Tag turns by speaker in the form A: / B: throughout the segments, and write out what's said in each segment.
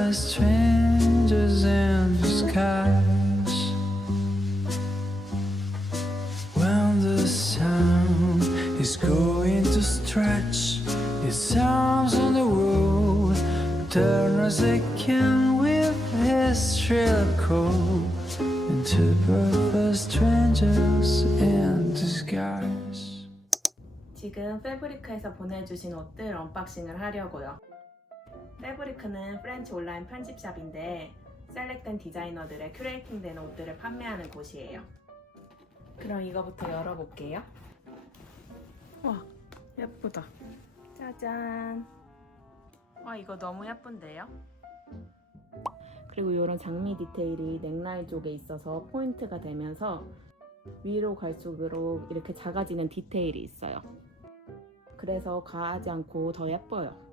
A: by strangers in disguise. When the sun is going to stretch its arms on the road, turn as they can with his shrill call into perfect strangers in disguise.
B: 지금 패브리크에서 보내주신 옷들 언박싱을 하려고요. 패브리크는 프렌치 온라인 편집샵인데 셀렉된 디자이너들의 큐레이팅된 옷들을 판매하는 곳이에요. 그럼 이거부터 열어볼게요. 와, 예쁘다. 짜잔. 와, 이거 너무 예쁜데요? 그리고 이런 장미 디테일이 넥라인 쪽에 있어서 포인트가 되면서 위로 갈수록 이렇게 작아지는 디테일이 있어요. 그래서 과하지 않고 더 예뻐요.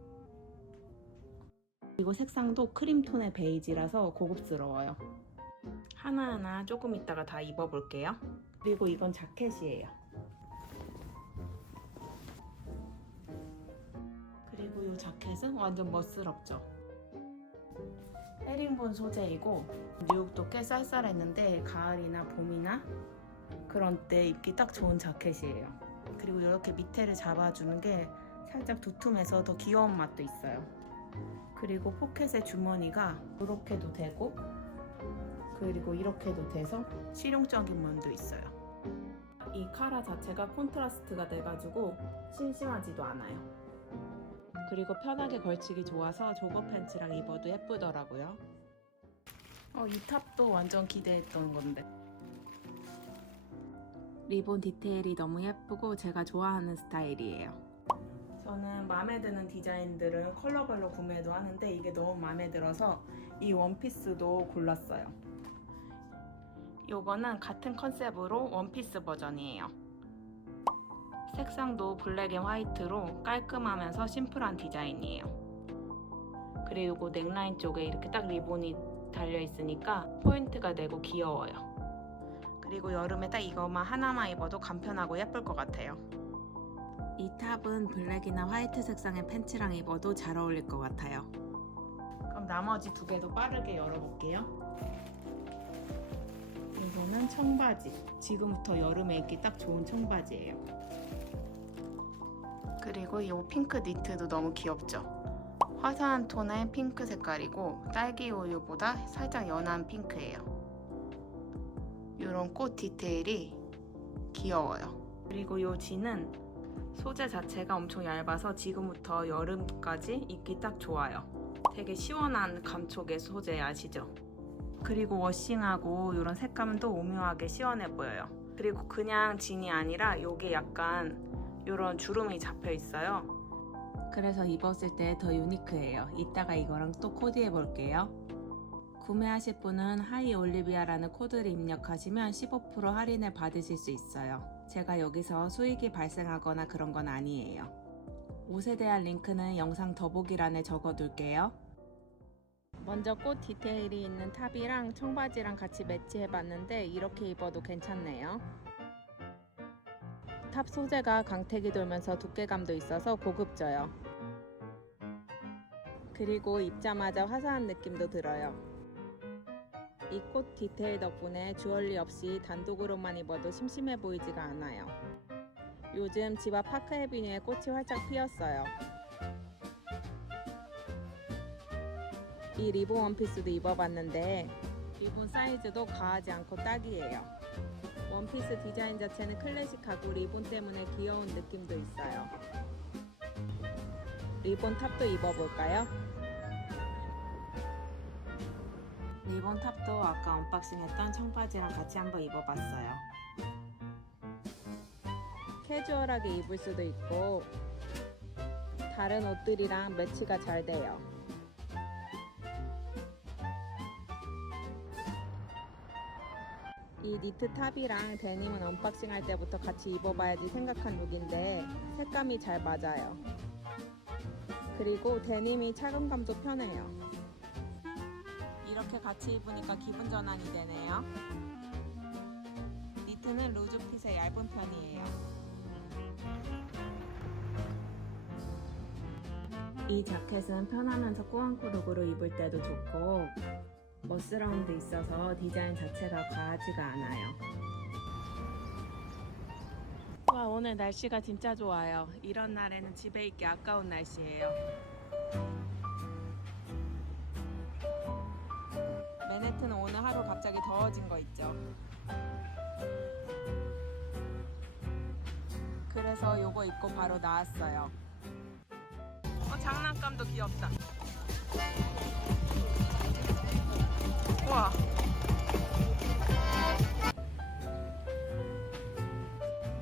B: 그리고 색상도 크림톤의 베이지라서 고급스러워요. 하나하나 조금 있다가 다 입어볼게요. 그리고 이건 자켓이에요. 그리고 이 자켓은 완전 멋스럽죠. 헤링본 소재이고 뉴욕도 꽤 쌀쌀했는데 가을이나 봄이나 그런 때 입기 딱 좋은 자켓이에요. 그리고 이렇게 밑에를 잡아주는 게 살짝 두툼해서 더 귀여운 맛도 있어요. 그리고 포켓의 주머니가 이렇게도 되고 그리고 이렇게도 돼서 실용적인 면도 있어요. 이 카라 자체가 콘트라스트가 돼가지고 심심하지도 않아요. 그리고 편하게 걸치기 좋아서 조거 팬츠랑 입어도 예쁘더라고요. 어, 이 탑도 완전 기대했던 건데. 리본 디테일이 너무 예쁘고 제가 좋아하는 스타일이에요. 저는 마음에 드는 디자인들은 컬러별로 구매도 하는데 이게 너무 마음에 들어서 이 원피스도 골랐어요. 요거는 같은 컨셉으로 원피스 버전이에요. 색상도 블랙 앤 화이트로 깔끔하면서 심플한 디자인이에요. 그리고 넥라인 쪽에 이렇게 딱 리본이 달려 있으니까 포인트가 되고 귀여워요. 그리고 여름에 딱 이것만 하나만 입어도 간편하고 예쁠 것 같아요. 이 탑은 블랙이나 화이트 색상의 팬츠랑 입어도 잘 어울릴 것 같아요. 그럼 나머지 두 개도 빠르게 열어볼게요. 이거는 청바지. 지금부터 여름에 입기 딱 좋은 청바지예요. 그리고 이 핑크 니트도 너무 귀엽죠? 화사한 톤의 핑크 색깔이고 딸기 우유보다 살짝 연한 핑크예요. 이런 꽃 디테일이 귀여워요. 그리고 이 진은 소재 자체가 엄청 얇아서 지금부터 여름까지 입기 딱 좋아요. 되게 시원한 감촉의 소재 아시죠? 그리고 워싱하고 이런 색감은 또 오묘하게 시원해 보여요. 그리고 그냥 진이 아니라 이게 약간 이런 주름이 잡혀 있어요. 그래서 입었을 때 더 유니크해요. 이따가 이거랑 또 코디해 볼게요. 구매하실 분은 하이 올리비아라는 코드를 입력하시면 15% 할인을 받으실 수 있어요. 제가 여기서 수익이 발생하거나 그런 건 아니에요. 옷에 대한 링크는 영상 더보기란에 적어둘게요. 먼저 꽃 디테일이 있는 탑이랑 청바지랑 같이 매치해봤는데 이렇게 입어도 괜찮네요. 탑 소재가 광택이 돌면서 두께감도 있어서 고급져요. 그리고 입자마자 화사한 느낌도 들어요. 이 꽃 디테일 덕분에 주얼리 없이 단독으로만 입어도 심심해 보이지가 않아요. 요즘 집 앞 파크 에비뉴에 꽃이 활짝 피었어요. 이 리본 원피스도 입어봤는데 리본 사이즈도 과하지 않고 딱이에요. 원피스 디자인 자체는 클래식하고 리본 때문에 귀여운 느낌도 있어요. 리본 탑도 입어볼까요? 리본 탑도 아까 언박싱 했던 청바지랑 같이 한번 입어봤어요. 캐주얼하게 입을 수도 있고 다른 옷들이랑 매치가 잘 돼요. 이 니트 탑이랑 데님은 언박싱 할 때부터 같이 입어봐야지 생각한 룩인데 색감이 잘 맞아요. 그리고 데님이 착용감도 편해요. 이렇게 같이 입으니까 기분 전환이 되네요. 니트는 루즈 핏의 얇은 편이에요. 이 자켓은 편하면서 꾸안꾸 룩으로 입을 때도 좋고 멋스러운 데 있어서 디자인 자체가 과하지가 않아요. 와 오늘 날씨가 진짜 좋아요. 이런 날에는 집에 있기 아까운 날씨예요. 더워진 거 있죠. 그래서 요거 입고 바로 나왔어요. 어, 장난감도 귀엽다. 우와.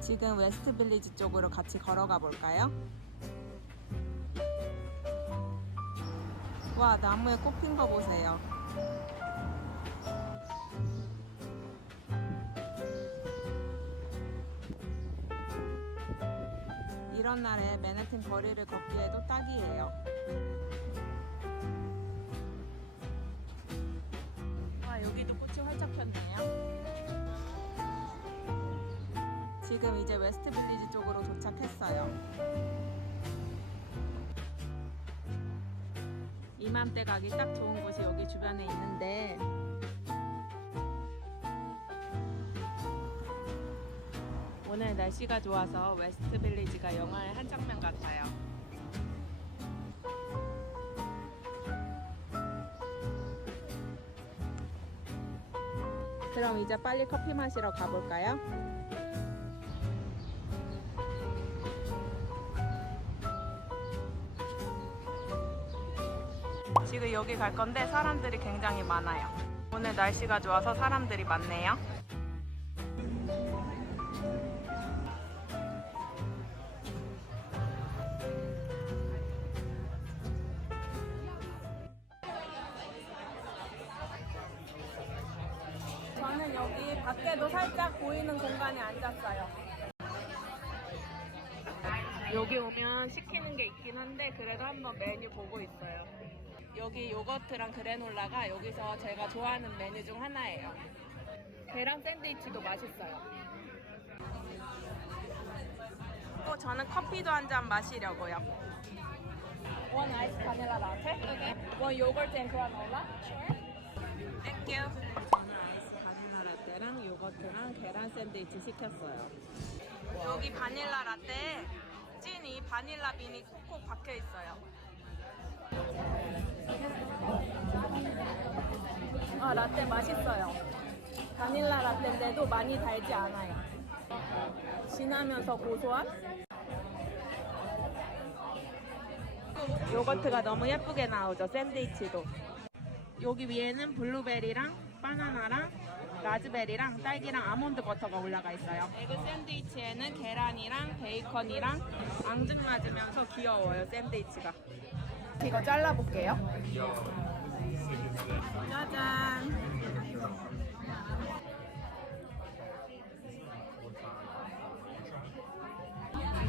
B: 지금 웨스트 빌리지 쪽으로 같이 걸어가 볼까요? 와, 나무에 꽃핀 거 보세요. 이런 날에 맨해튼 거리를 걷기에도 딱이에요. 와, 여기도 꽃이 활짝 폈네요. 지금 이제 웨스트 빌리지 쪽으로 도착했어요. 이맘때 가기 딱 좋은 곳이 여기 주변에 있는데 오늘 날씨가 좋아서 웨스트 빌리지가 영화의 한 장면 같아요. 그럼 이제 빨리 커피 마시러 가볼까요? 지금 여기 갈 건데 사람들이 굉장히 많아요. 오늘 날씨가 좋아서 사람들이 많네요. 한번 메뉴 보고 있어요. 여기 요거트랑 그래놀라가 여기서 제가 좋아하는 메뉴 중 하나예요. 계란 샌드위치도 맛있어요. 또 저는 커피도 한 잔 마시려고요. One ice vanilla latte. Okay. One yogurt and granola. Sure. Thank you. 저는 아이스 바닐라 라떼랑 요거트랑 계란 샌드위치 시켰어요. 여기 바닐라 라떼 찐이 바닐라 빈이 콕콕 박혀 있어요. 아 라떼 맛있어요. 바닐라 라떼인데도 많이 달지 않아요. 진하면서 고소한? 요거트가 너무 예쁘게 나오죠 샌드위치도. 여기 위에는 블루베리랑 바나나랑 라즈베리랑 딸기랑 아몬드 버터가 올라가 있어요. 에그 샌드위치에는 계란이랑 베이컨이랑 앙증맞으면서 귀여워요 샌드위치가. 이거 잘라볼게요. 짜잔.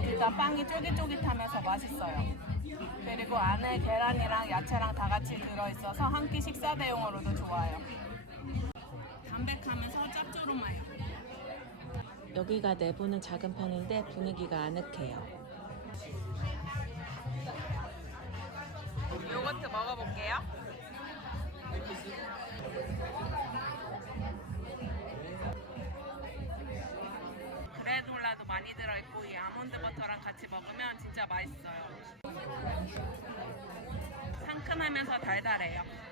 B: 일단 빵이 쫄깃쫄깃하면서 맛있어요. 그리고 안에 계란이랑 야채랑 다 같이 들어있어서 한 끼 식사 대용으로도 좋아요. 담백하면서 짭조름해요. 여기가 내부는 작은 편인데 분위기가 아늑해요. 요거트 먹어볼게요. 그래놀라도 많이 들어있고 이 아몬드 버터랑 같이 먹으면 진짜 맛있어요. 상큼하면서 달달해요.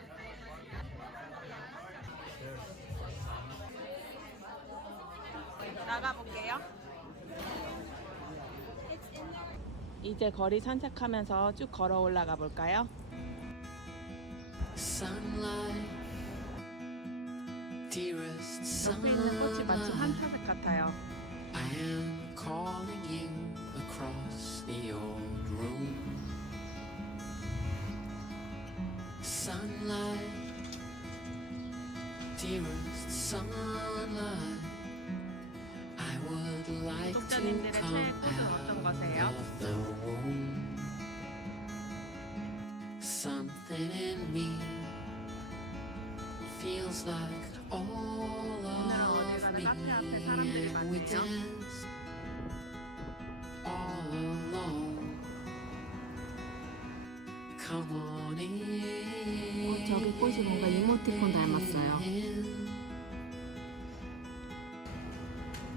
B: 나가볼게요. 이제 거리 산책하면서 쭉 걸어 올라가 볼까요?
C: Sunlight, dearest
B: 옆에 있는 꽃이 마치
C: sunlight.
B: 한타색 같아요.
C: I am calling you across the old room. Sunlight, dearest sunlight. I would like to
B: 독자님들의
C: come
B: 최애 꽃은 어떤 거세요?
C: out of the womb. Something in me feels like all
B: 오늘은 어딜
C: of
B: 가든
C: me,
B: 카페 앞에 사람들이
C: and we
B: 많네요.
C: dance all alone. come on in.
B: 어, 저기 꽃이 뭔가 이모티콘 닮았어요.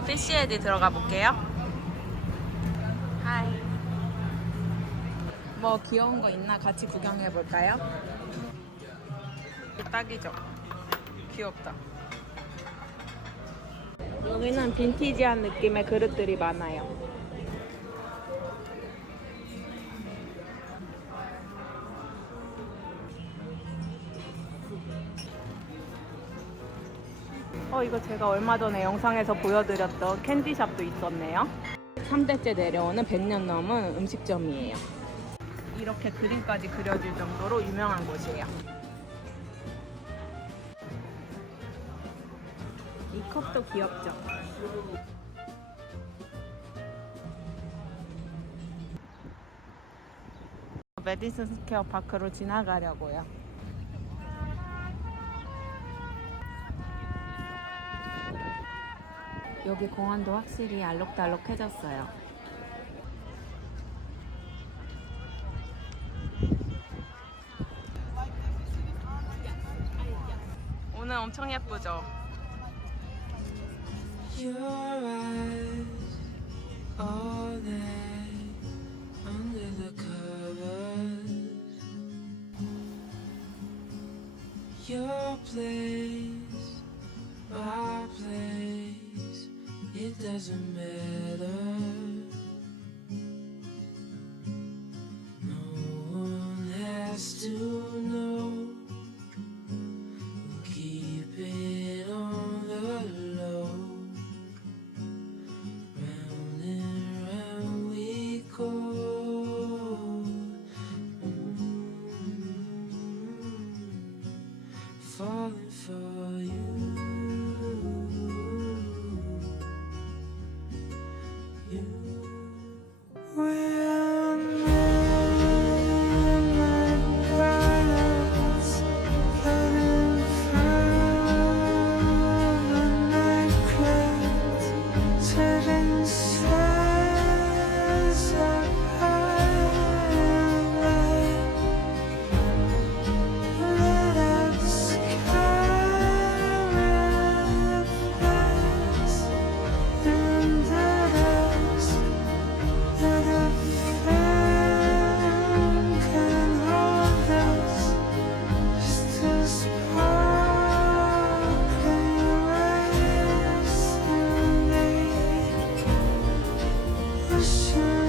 B: 지금 피시에디 들어가 볼게요. 하이. 뭐 귀여운 거 있나 같이 구경해 볼까요? 딱이죠. 귀엽다. 여기는 빈티지한 느낌의 그릇들이 많아요. 어 이거 제가 얼마 전에 영상에서 보여드렸던 캔디샵도 있었네요. 3대째 내려오는 100년 넘은 음식점이에요. 이렇게 그림까지 그려질 정도로 유명한 곳이에요. 이 컵도 귀엽죠? 메디슨 스퀘어 파크로 지나가려고요 여기 공원도 확실히 알록달록해졌어요. 오늘 엄청 예쁘죠?
D: Your eyes all night under the covers. Your place, doesn't matter.
A: 是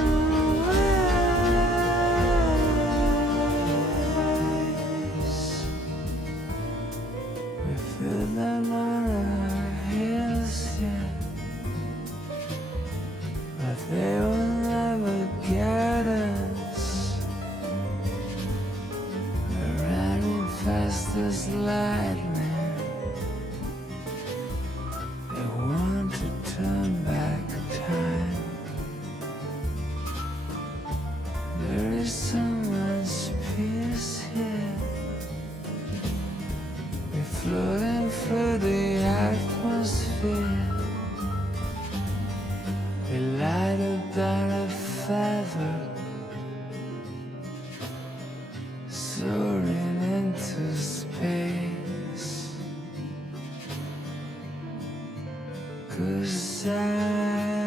A: good side.